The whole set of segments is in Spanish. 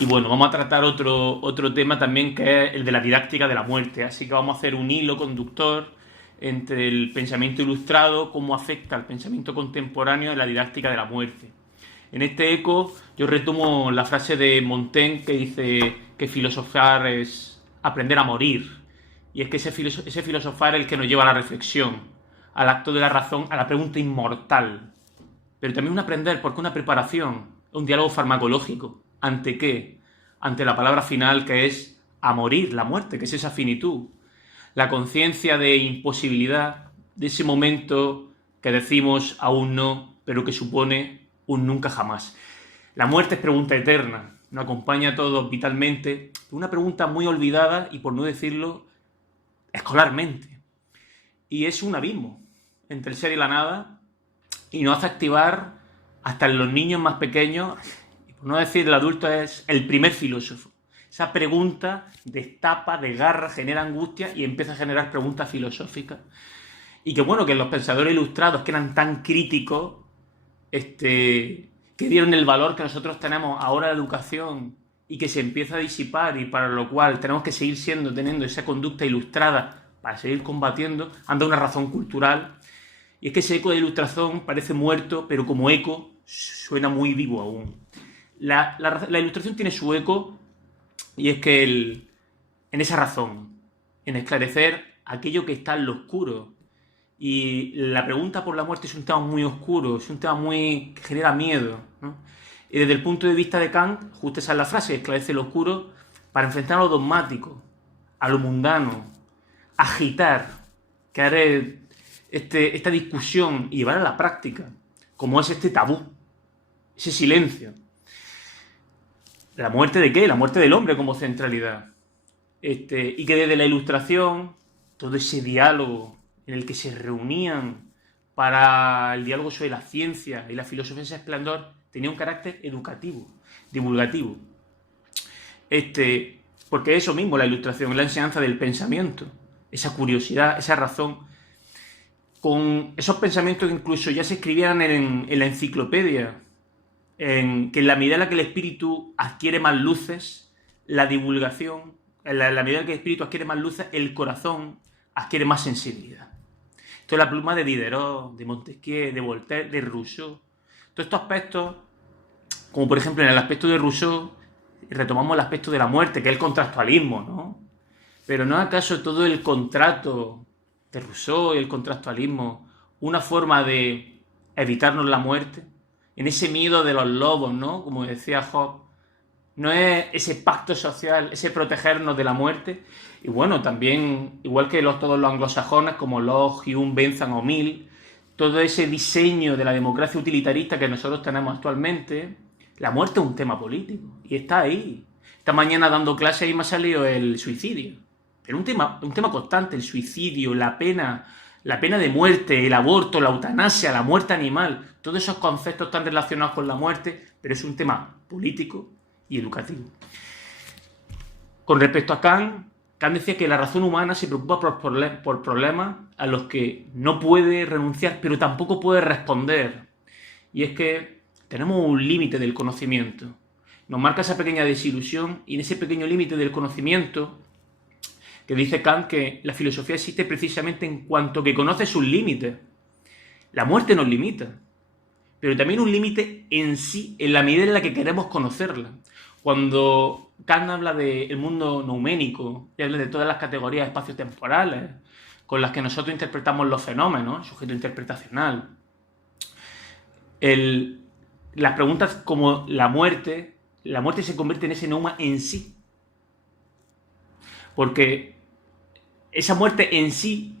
Y bueno, vamos a tratar otro tema también que es el de la didáctica de la muerte. Así que vamos a hacer un hilo conductor entre el pensamiento ilustrado, cómo afecta al pensamiento contemporáneo en la didáctica de la muerte. En este eco yo retomo la frase de Montaigne que dice que filosofar es aprender a morir. Y es que ese filosofar es el que nos lleva a la reflexión, al acto de la razón, a la pregunta inmortal. Pero también un aprender, porque una preparación, un diálogo farmacológico. ¿Ante qué? Ante la palabra final que es a morir, la muerte, que es esa finitud. La conciencia de imposibilidad, de ese momento que decimos aún no, pero que supone un nunca jamás. La muerte es pregunta eterna, nos acompaña a todos vitalmente, una pregunta muy olvidada y por no decirlo escolarmente. Y es un abismo entre el ser y la nada y nos hace activar hasta en los niños más pequeños, y por no decir el adulto, es el primer filósofo. Esa pregunta destapa, desgarra, genera angustia y empieza a generar preguntas filosóficas. Y que bueno, que los pensadores ilustrados que eran tan críticos, que dieron el valor que nosotros tenemos ahora a la educación y que se empieza a disipar y para lo cual tenemos que seguir teniendo esa conducta ilustrada para seguir combatiendo, han dado una razón cultural. Y es que ese eco de ilustración parece muerto, pero como eco suena muy vivo aún. La ilustración tiene su eco y es que en esa razón, en esclarecer aquello que está en lo oscuro. Y la pregunta por la muerte es un tema muy oscuro, es un tema que genera miedo, ¿no? Y desde el punto de vista de Kant, justo esa es la frase, esclarece lo oscuro para enfrentar a lo dogmático, a lo mundano, agitar, crear esta discusión y llevar a la práctica, como es este tabú, ese silencio. ¿La muerte de qué? La muerte del hombre como centralidad. Y que desde la ilustración, todo ese diálogo en el que se reunían para el diálogo sobre la ciencia y la filosofía de ese esplendor, tenía un carácter educativo, divulgativo. Porque eso mismo, la ilustración, la enseñanza del pensamiento, esa curiosidad, esa razón, con esos pensamientos que incluso ya se escribían en la enciclopedia, que en la medida en la que el espíritu adquiere más luces, la divulgación, en la medida en que el espíritu adquiere más luces, el corazón adquiere más sensibilidad. Esto es la pluma de Diderot, de Montesquieu, de Voltaire, de Rousseau. Todos estos aspectos, como por ejemplo en el aspecto de Rousseau, retomamos el aspecto de la muerte, que es el contractualismo, ¿no? Pero ¿no es acaso todo el contrato de Rousseau y el contractualismo una forma de evitarnos la muerte? En ese miedo de los lobos, ¿no? Como decía Hobbes, no es ese pacto social, ese protegernos de la muerte. Y bueno, también, igual que todos los anglosajones, como Locke, Hume, Bentham o Mill, todo ese diseño de la democracia utilitarista que nosotros tenemos actualmente, la muerte es un tema político. Y está ahí. Esta mañana dando clases y me ha salido el suicidio. Pero un tema constante, el suicidio, la pena de muerte, el aborto, la eutanasia, la muerte animal, todos esos conceptos están relacionados con la muerte, pero es un tema político y educativo. Con respecto a Kant decía que la razón humana se preocupa por problemas a los que no puede renunciar, pero tampoco puede responder. Y es que tenemos un límite del conocimiento. Nos marca esa pequeña desilusión y en ese pequeño límite del conocimiento que dice Kant que la filosofía existe precisamente en cuanto que conoce sus límites. La muerte nos limita, pero también un límite en sí, en la medida en la que queremos conocerla. Cuando Kant habla del mundo nouménico, y habla de todas las categorías espaciotemporales con las que nosotros interpretamos los fenómenos, sujeto interpretacional, las preguntas como la muerte se convierte en ese nouma en sí. Porque esa muerte en sí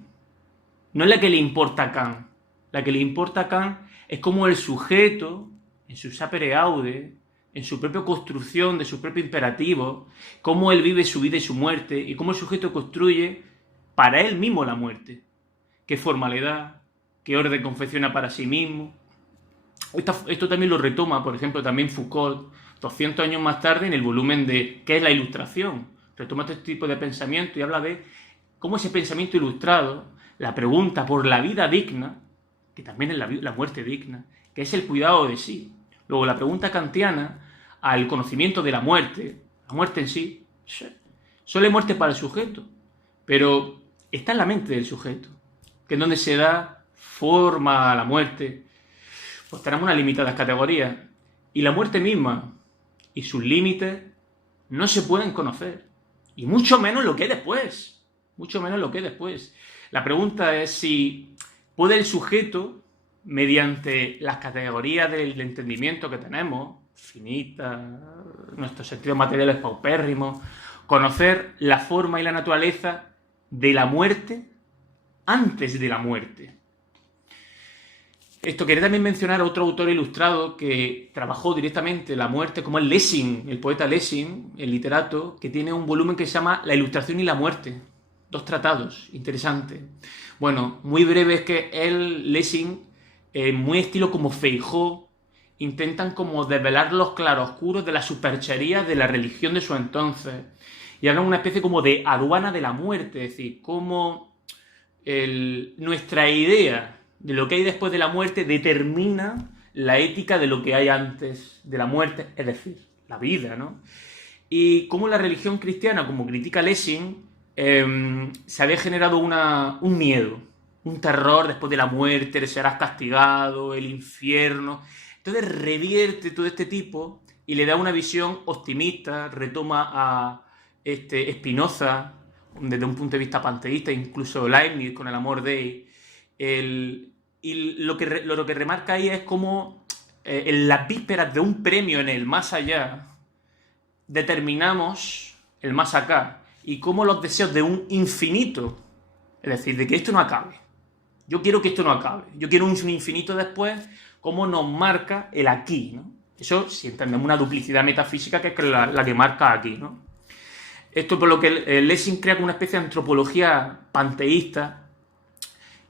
no es la que le importa a Kant. La que le importa a Kant es cómo el sujeto, en su sapere aude, en su propia construcción de su propio imperativo, cómo él vive su vida y su muerte, y cómo el sujeto construye para él mismo la muerte. Qué formalidad, qué orden confecciona para sí mismo. Esto también lo retoma, por ejemplo, también Foucault, 200 años más tarde, en el volumen de ¿qué es la ilustración? Retoma este tipo de pensamiento y habla de cómo ese pensamiento ilustrado, la pregunta por la vida digna, que también es la muerte digna, que es el cuidado de sí. Luego, la pregunta kantiana al conocimiento de la muerte en sí, solo hay muerte para el sujeto, pero está en la mente del sujeto, que es donde se da forma a la muerte. Pues tenemos unas limitadas categorías, y la muerte misma y sus límites no se pueden conocer, y mucho menos lo que hay después, mucho menos lo que hay después. La pregunta es si puede el sujeto, mediante las categorías del entendimiento que tenemos, finitas, nuestros sentidos materiales paupérrimos, conocer la forma y la naturaleza de la muerte antes de la muerte. Esto quería también mencionar a otro autor ilustrado que trabajó directamente la muerte, como es Lessing, el poeta Lessing, el literato, que tiene un volumen que se llama La ilustración y la muerte. 2 tratados, interesante. Bueno, muy breve es que él, Lessing, muy estilo como Feijóo, intentan como desvelar los claroscuros de la superchería de la religión de su entonces. Y hablan una especie como de aduana de la muerte, es decir, cómo nuestra idea de lo que hay después de la muerte determina la ética de lo que hay antes de la muerte, es decir, la vida, ¿no? Y cómo la religión cristiana, como critica Lessing, se había generado un miedo, un terror después de la muerte, de serás castigado, el infierno. Entonces revierte todo este tipo y le da una visión optimista, retoma a Spinoza desde un punto de vista panteísta, incluso Leibniz con el Amor Dei. Y lo que remarca ahí es cómo en las vísperas de un premio en el más allá determinamos el más acá, y cómo los deseos de un infinito, es decir, de que esto no acabe. Yo quiero que esto no acabe. Yo quiero un infinito después, cómo nos marca el aquí, ¿no? Eso si entendemos una duplicidad metafísica que es la que marca aquí, ¿no? Esto por lo que Lessing crea como una especie de antropología panteísta,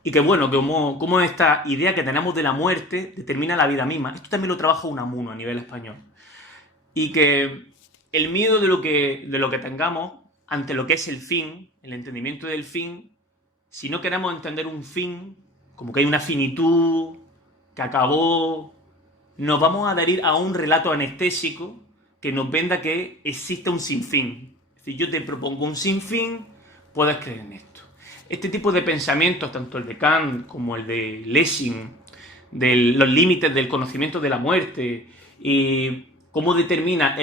y que bueno, como esta idea que tenemos de la muerte determina la vida misma. Esto también lo trabaja Unamuno a nivel español. Y que el miedo de lo que tengamos ante lo que es el fin, el entendimiento del fin, si no queremos entender un fin, como que hay una finitud, que acabó, nos vamos a adherir a un relato anestésico que nos venda que existe un sinfín. Es decir, yo te propongo un sinfín, puedes creer en esto. Este tipo de pensamientos, tanto el de Kant como el de Lessing, de los límites del conocimiento de la muerte y cómo determina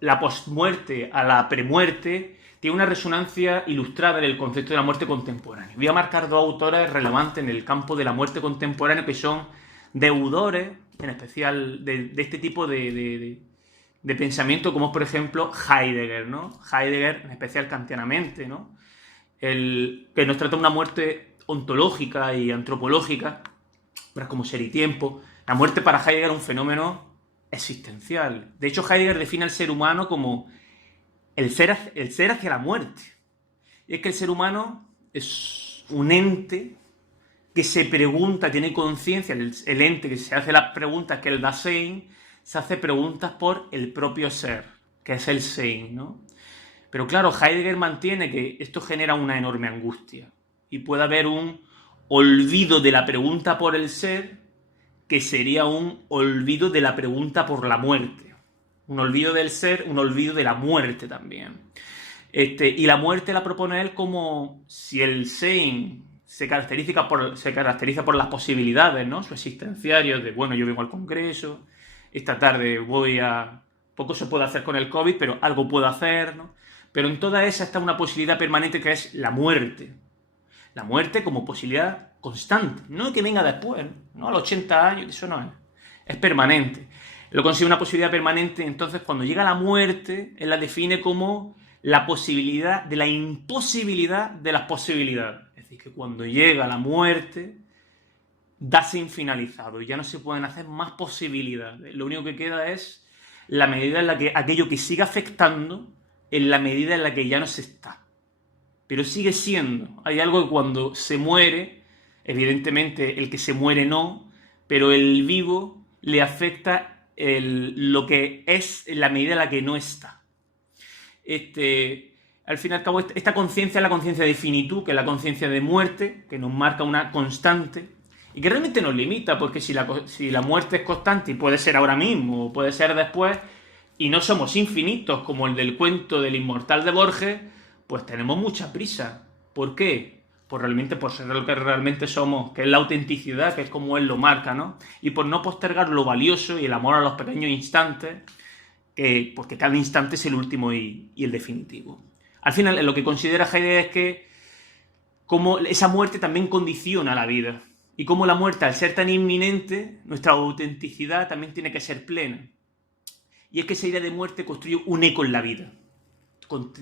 la posmuerte a la premuerte, tiene una resonancia ilustrada en el concepto de la muerte contemporánea. Voy a marcar 2 autores relevantes en el campo de la muerte contemporánea que son deudores, en especial de este tipo de pensamiento, como es, por ejemplo, Heidegger, ¿no? Heidegger, en especial kantianamente, ¿no? Que nos trata una muerte ontológica y antropológica, como ser y tiempo. La muerte para Heidegger es un fenómeno existencial. De hecho, Heidegger define al ser humano como el ser hacia la muerte. Y es que el ser humano es un ente que se pregunta, tiene conciencia, el ente que se hace las preguntas, que es el Dasein, se hace preguntas por el propio ser, que es el Sein, ¿no? Pero claro, Heidegger mantiene que esto genera una enorme angustia y puede haber un olvido de la pregunta por el ser que sería un olvido de la pregunta por la muerte. Un olvido del ser, un olvido de la muerte también. Y la muerte la propone él como si el Sein se caracteriza por las posibilidades, ¿no? Su existenciario de, bueno, yo vengo al Congreso, esta tarde poco se puede hacer con el COVID, pero algo puedo hacer, ¿no? Pero en toda esa está una posibilidad permanente que es la muerte. La muerte como posibilidad constante, no que venga después, ¿no? A los 80 años, eso no es. Es permanente. Lo considera una posibilidad permanente, entonces cuando llega la muerte, él la define como la posibilidad de la imposibilidad de las posibilidades. Es decir, que cuando llega la muerte, dase infinalizado y ya no se pueden hacer más posibilidades. Lo único que queda es la medida en la que aquello que siga afectando, en la medida en la que ya no se está. Pero sigue siendo. Hay algo que cuando se muere, evidentemente el que se muere no, pero el vivo le afecta lo que es en la medida en la que no está. Al fin y al cabo, esta conciencia es la conciencia de finitud, que es la conciencia de muerte, que nos marca una constante y que realmente nos limita, porque si la muerte es constante y puede ser ahora mismo o puede ser después, y no somos infinitos como el del cuento del inmortal de Borges, pues tenemos mucha prisa. ¿Por qué? Pues realmente por ser lo que realmente somos, que es la autenticidad, que es como él lo marca, ¿no? Y por no postergar lo valioso y el amor a los pequeños instantes, porque cada instante es el último y el definitivo. Al final, lo que considera Heidegger es que como esa muerte también condiciona la vida. Y como la muerte, al ser tan inminente, nuestra autenticidad también tiene que ser plena. Y es que esa idea de muerte construye un eco en la vida.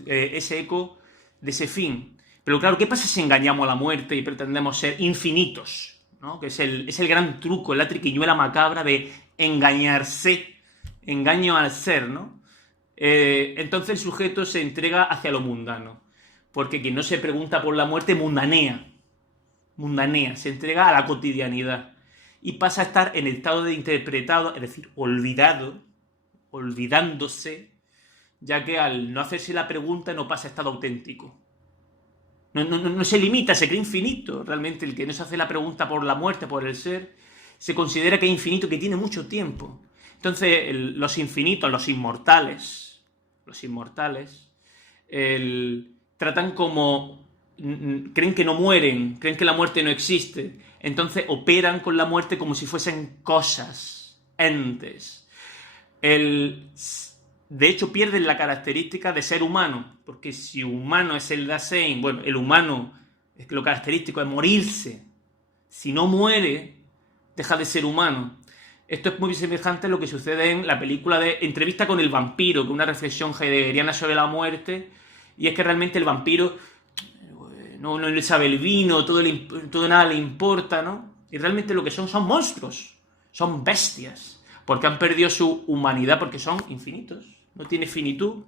Ese eco de ese fin. Pero claro, ¿qué pasa si engañamos a la muerte y pretendemos ser infinitos? ¿No? Que es el gran truco, la triquiñuela macabra de engañarse. Engaño al ser, ¿no? Entonces el sujeto se entrega hacia lo mundano. Porque quien no se pregunta por la muerte mundanea. Mundanea, se entrega a la cotidianidad. Y pasa a estar en el estado de interpretado, es decir, olvidado, olvidándose, ya que al no hacerse la pregunta no pasa a estado auténtico. No se limita, se cree infinito. Realmente el que no se hace la pregunta por la muerte, por el ser, se considera que es infinito, que tiene mucho tiempo. Entonces los infinitos, los inmortales, tratan como... creen que no mueren, creen que la muerte no existe. Entonces operan con la muerte como si fuesen cosas, entes. De hecho, pierden la característica de ser humano, porque si humano es el Dasein, bueno, el humano es que lo característico es morirse. Si no muere, deja de ser humano. Esto es muy semejante a lo que sucede en la película de Entrevista con el vampiro, que es una reflexión heideggeriana sobre la muerte, y es que realmente el vampiro no le sabe el vino, todo nada le importa, ¿no? Y realmente lo que son monstruos, son bestias, porque han perdido su humanidad, porque son infinitos, no tiene finitud.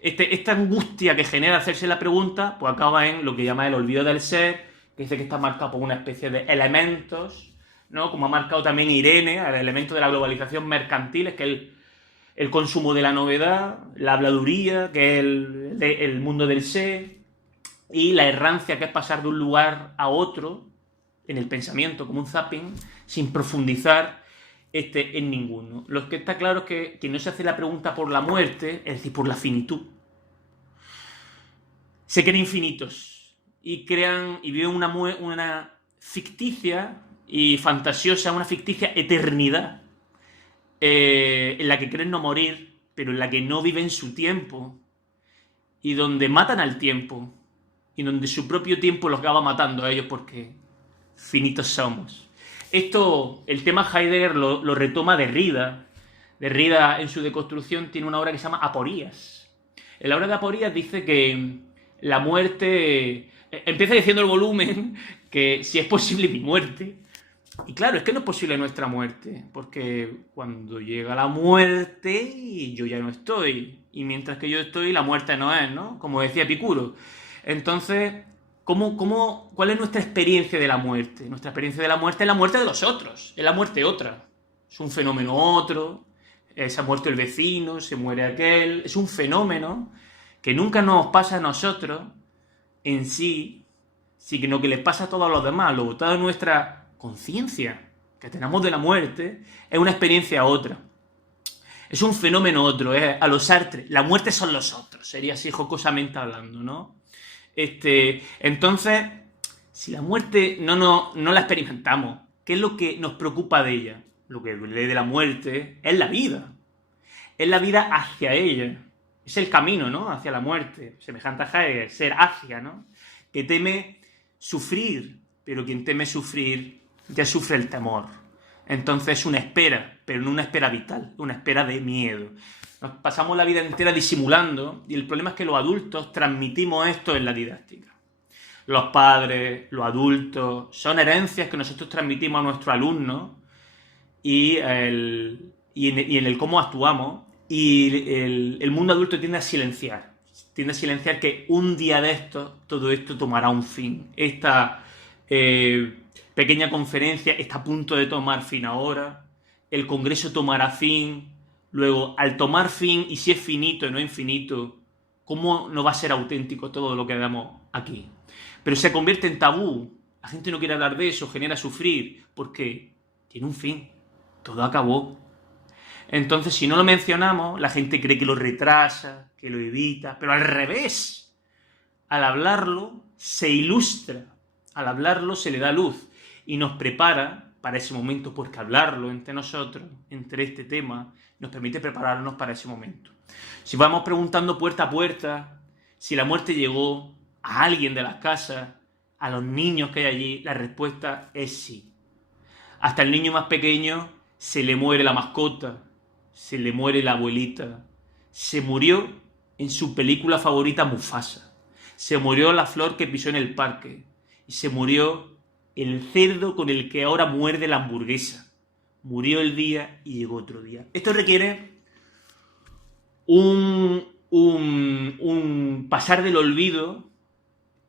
Esta angustia que genera hacerse la pregunta, pues acaba en lo que llama el olvido del ser, que dice que está marcado por una especie de elementos, ¿no? Como ha marcado también Irene, el elemento de la globalización mercantil, es que el consumo de la novedad, la habladuría, que es el mundo del ser, y la errancia, que es pasar de un lugar a otro en el pensamiento, como un zapping, sin profundizar en ninguno. Lo que está claro es que quien no se hace la pregunta por la muerte, es decir, por la finitud, se creen infinitos y crean y viven una ficticia y fantasiosa, una ficticia eternidad en la que creen no morir, pero en la que no viven su tiempo y donde matan al tiempo y donde su propio tiempo los acaba matando a ellos porque finitos somos. Esto, el tema Heidegger lo retoma Derrida. Derrida, en su deconstrucción, tiene una obra que se llama Aporías. En la obra de Aporías dice que la muerte... Empieza diciendo el volumen que si es posible mi muerte. Y claro, es que no es posible nuestra muerte, porque cuando llega la muerte, yo ya no estoy. Y mientras que yo estoy, la muerte no es, ¿no? Como decía Epicuro. Entonces, ¿cuál es nuestra experiencia de la muerte? Nuestra experiencia de la muerte es la muerte de los otros, es la muerte otra. Es un fenómeno otro, se ha muerto el vecino, se muere aquel. Es un fenómeno que nunca nos pasa a nosotros en sí, sino que les pasa a todos los demás. Luego, toda nuestra conciencia que tenemos de la muerte es una experiencia otra. Es un fenómeno otro, es a los Sartre. La muerte son los otros, sería así jocosamente hablando, ¿no? Entonces, si la muerte no la experimentamos, ¿qué es lo que nos preocupa de ella? Lo que duele de la muerte es la vida. Es la vida hacia ella. Es el camino, ¿no? Hacia la muerte. Semejante a Heidegger, ser hacia, ¿no? Que teme sufrir, pero quien teme sufrir ya sufre el temor. Entonces es una espera, pero no una espera vital, una espera de miedo. Nos pasamos la vida entera disimulando y el problema es que los adultos transmitimos esto en la didáctica. Los padres, los adultos, son herencias que nosotros transmitimos a nuestros alumnos y en el cómo actuamos, y el mundo adulto tiende a silenciar que un día de esto, todo esto tomará un fin. Esta pequeña conferencia está a punto de tomar fin ahora, el congreso tomará fin. Luego, al tomar fin, y si es finito y no infinito, ¿cómo no va a ser auténtico todo lo que hagamos aquí? Pero se convierte en tabú. La gente no quiere hablar de eso, genera sufrir, porque tiene un fin. Todo acabó. Entonces, si no lo mencionamos, la gente cree que lo retrasa, que lo evita, pero al revés. Al hablarlo, se ilustra. Al hablarlo, se le da luz y nos prepara para ese momento, porque hablarlo entre nosotros, entre este tema, nos permite prepararnos para ese momento. Si vamos preguntando puerta a puerta si la muerte llegó a alguien de las casas, a los niños que hay allí, la respuesta es sí. Hasta el niño más pequeño se le muere la mascota, se le muere la abuelita, se murió en su película favorita Mufasa, se murió la flor que pisó en el parque y se murió el cerdo con el que ahora muerde la hamburguesa. Murió el día y llegó otro día. Esto requiere un pasar del olvido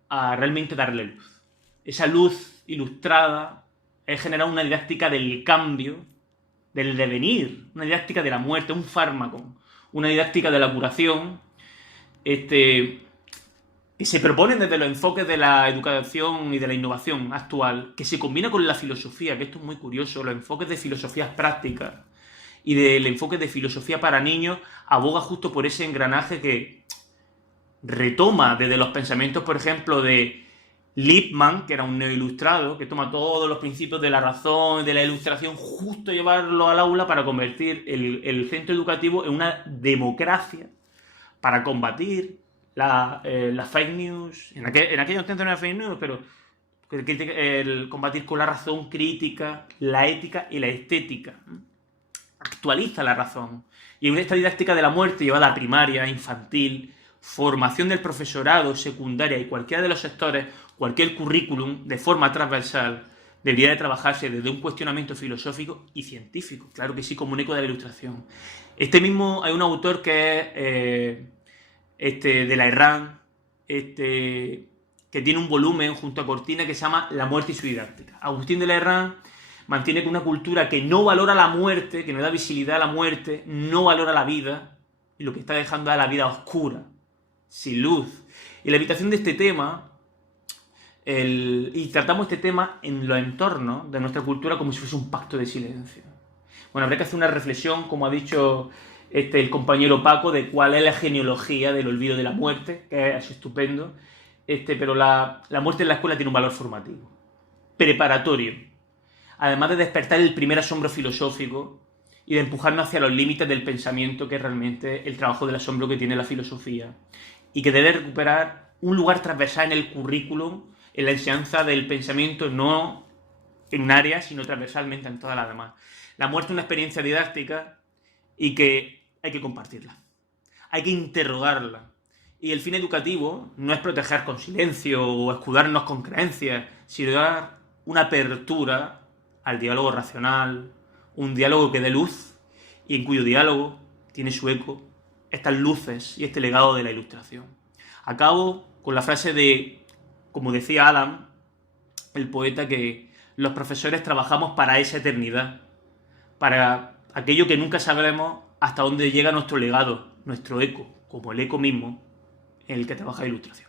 a realmente darle luz. Esa luz ilustrada es generar una didáctica del cambio, del devenir, una didáctica de la muerte, un fármaco, una didáctica de la curación, que se proponen desde los enfoques de la educación y de la innovación actual, que se combina con la filosofía, que esto es muy curioso, los enfoques de filosofías prácticas y del enfoque de filosofía para niños aboga justo por ese engranaje que retoma desde los pensamientos, por ejemplo, de Lippmann, que era un neoilustrado, que toma todos los principios de la razón y de la ilustración, justo llevarlo al aula para convertir el centro educativo en una democracia para combatir las fake news. En aquellos tiempos no era fake news, pero el combatir con la razón crítica, la ética y la estética. Actualiza la razón. Y esta didáctica de la muerte llevada a primaria, infantil, formación del profesorado, secundaria y cualquiera de los sectores, cualquier currículum, de forma transversal, debería de trabajarse desde un cuestionamiento filosófico y científico. Claro que sí, como un eco de la ilustración. Hay un autor que es de la Herrán, que tiene un volumen junto a Cortina que se llama La muerte y su didáctica. Agustín de la Herrán mantiene que una cultura que no valora la muerte, que no da visibilidad a la muerte, no valora la vida, y lo que está dejando es la vida oscura, sin luz. Y la invitación de este tema, y tratamos este tema en los entornos de nuestra cultura como si fuese un pacto de silencio. Bueno, habría que hacer una reflexión, como ha dicho el compañero Paco, de cuál es la genealogía del olvido de la muerte, que es estupendo, pero la muerte en la escuela tiene un valor formativo, preparatorio, además de despertar el primer asombro filosófico y de empujarnos hacia los límites del pensamiento, que es realmente el trabajo del asombro que tiene la filosofía, y que debe recuperar un lugar transversal en el currículum, en la enseñanza del pensamiento, no en un área, sino transversalmente en todas las demás. La muerte es una experiencia didáctica y que hay que compartirla, hay que interrogarla. Y el fin educativo no es proteger con silencio o escudarnos con creencias, sino dar una apertura al diálogo racional, un diálogo que dé luz y en cuyo diálogo tiene su eco estas luces y este legado de la ilustración. Acabo con la frase de, como decía Adam, el poeta, que los profesores trabajamos para esa eternidad, para aquello que nunca sabremos hasta dónde llega nuestro legado, nuestro eco, como el eco mismo en el que trabaja la ilustración.